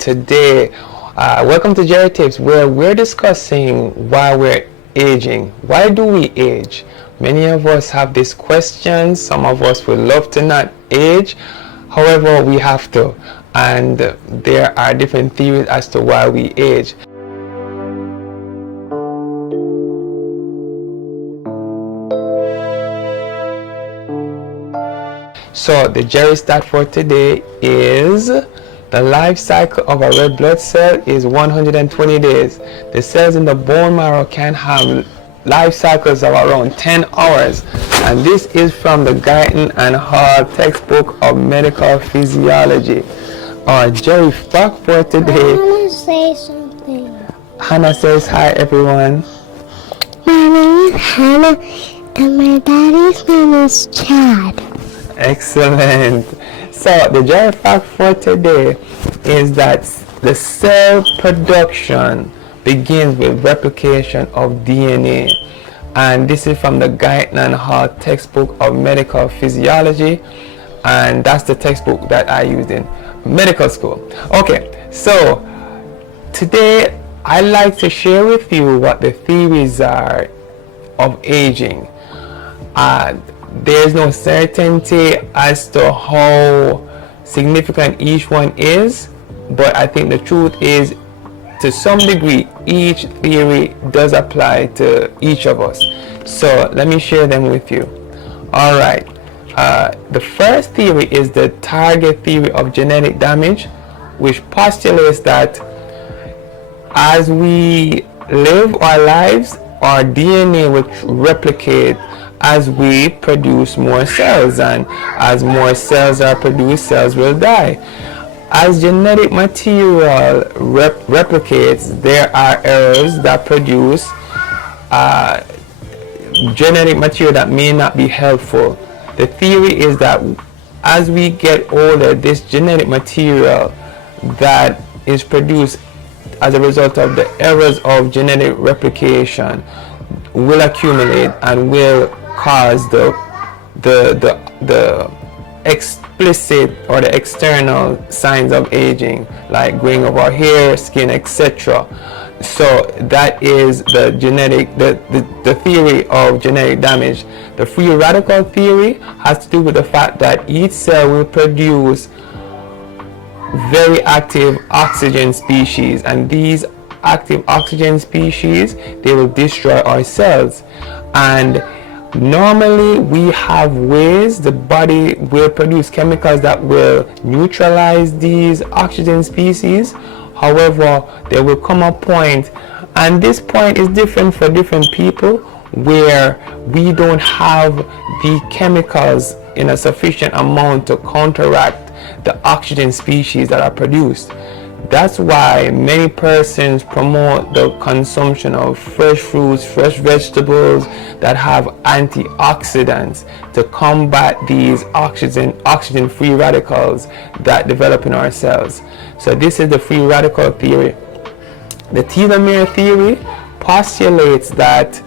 today. Welcome to Jerry Tips, where we're discussing why we're aging. Why do we age? Many of us have this question. Some of us would love to not age. However, we have to. And there are different theories as to why we age. So the Jerry stat for today is the life cycle of a red blood cell is 120 days. The cells in the bone marrow can have life cycles of around 10 hours. And this is from the Guyton and Hall textbook of medical physiology. Our Jerry fact for today. I want to say something. Hannah says hi everyone. My name is Hannah and my daddy's name is Chad. Excellent. So the Jerry fact for today is that the cell production begins with replication of DNA. And this is from the Guyton and Hall textbook of medical physiology. And that's the textbook that I used in medical school. Okay, so today I like to share with you what the theories are of aging. There's no certainty as to how significant each one is, but I think the truth is, to some degree, each theory does apply to each of us. So let me share them with you. All right. The first theory is the target theory of genetic damage, which postulates that as we live our lives, our DNA will replicate as we produce more cells, and as more cells are produced, cells will die. As genetic material replicates, there are errors that produce genetic material that may not be helpful. The theory is that as we get older, this genetic material that is produced as a result of the errors of genetic replication will accumulate and will cause the explicit or the external signs of aging, like graying of our hair, skin, etc. So that is the theory of genetic damage. The free radical theory has to do with the fact that each cell will produce very active oxygen species, and these active oxygen species, they will destroy our cells. And normally we have ways the body will produce chemicals that will neutralize these oxygen species. However, there will come a point, and this point is different for different people, where we don't have the chemicals in a sufficient amount to counteract the oxygen species that are produced. That's why many persons promote the consumption of fresh fruits, fresh vegetables that have antioxidants to combat these oxygen free radicals that develop in our cells. So this is the free radical theory. The telomere theory postulates that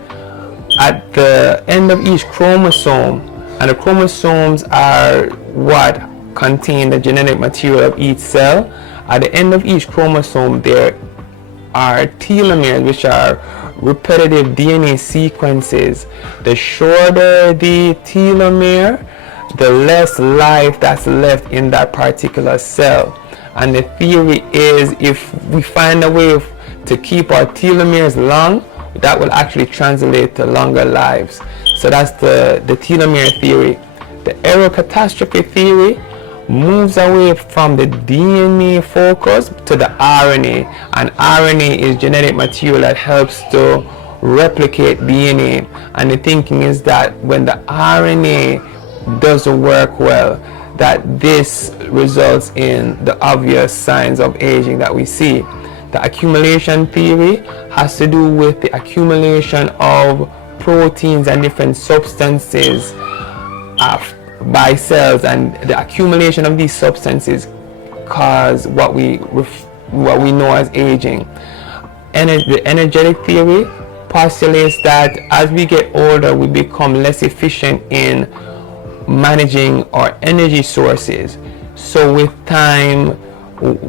at the end of each chromosome, and the chromosomes are what contain the genetic material of each cell, at the end of each chromosome there are telomeres, which are repetitive DNA sequences. The shorter the telomere, the less life that's left in that particular cell. And the theory is, if we find a way to keep our telomeres long, that will actually translate to longer lives. So that's the telomere theory. The error catastrophe theory moves away from the DNA focus to the RNA, and RNA is genetic material that helps to replicate DNA. And the thinking is that when the RNA doesn't work well, that this results in the obvious signs of aging that we see. The accumulation theory has to do with the accumulation of proteins and different substances by cells, and the accumulation of these substances cause what we know as aging. The energetic theory postulates that as we get older, we become less efficient in managing our energy sources. So with time,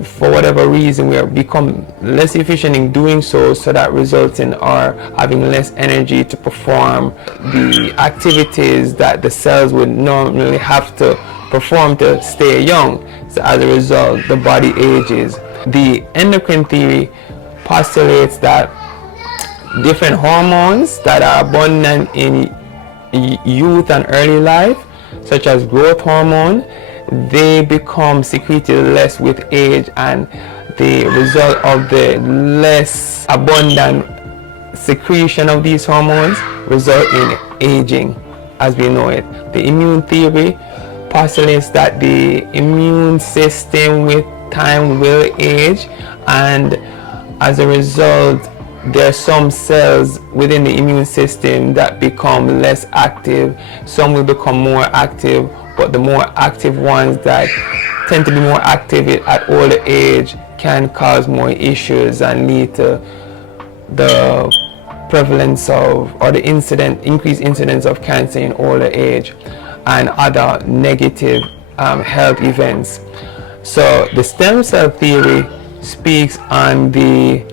for whatever reason we become less efficient in doing so, so that results in our having less energy to perform the activities that the cells would normally have to perform to stay young. So as a result, the body ages. The endocrine theory postulates that different hormones that are abundant in youth and early life, such as growth hormone, they become secreted less with age, and the result of the less abundant secretion of these hormones result in aging as we know it. The immune theory postulates that the immune system with time will age, and as a result there are some cells within the immune system that become less active. Some will become more active, but the more active ones that tend to be more active at older age can cause more issues and lead to the prevalence of, or the increased incidence of cancer in older age and other negative health events. So the stem cell theory speaks on the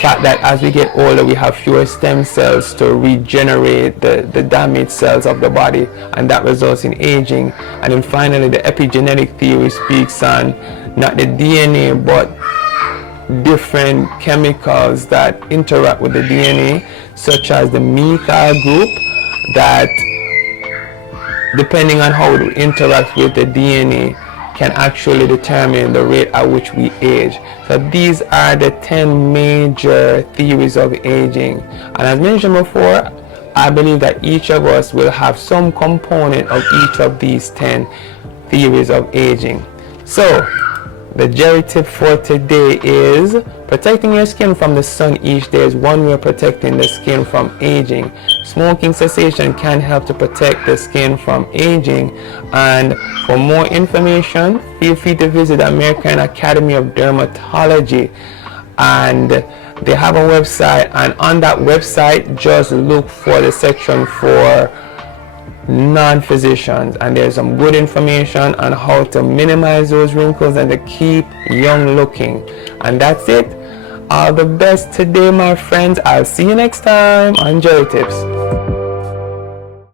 fact that as we get older we have fewer stem cells to regenerate the damaged cells of the body, and that results in aging. And then finally the epigenetic theory speaks on not the DNA but different chemicals that interact with the DNA, such as the methyl group, that depending on how it interacts with the DNA can actually determine the rate at which we age. So these are the 10 major theories of aging, and as mentioned before, I believe that each of us will have some component of each of these 10 theories of aging. So the Jerry tip for today is protecting your skin from the sun each day is one way of protecting the skin from aging. Smoking cessation can help to protect the skin from aging, and for more information feel free to visit the American Academy of Dermatology, and they have a website, and on that website just look for the section for non-physicians, and there's some good information on how to minimize those wrinkles and to keep young looking. And that's it. All the best today, my friends. I'll see you next time on Jerry Tips.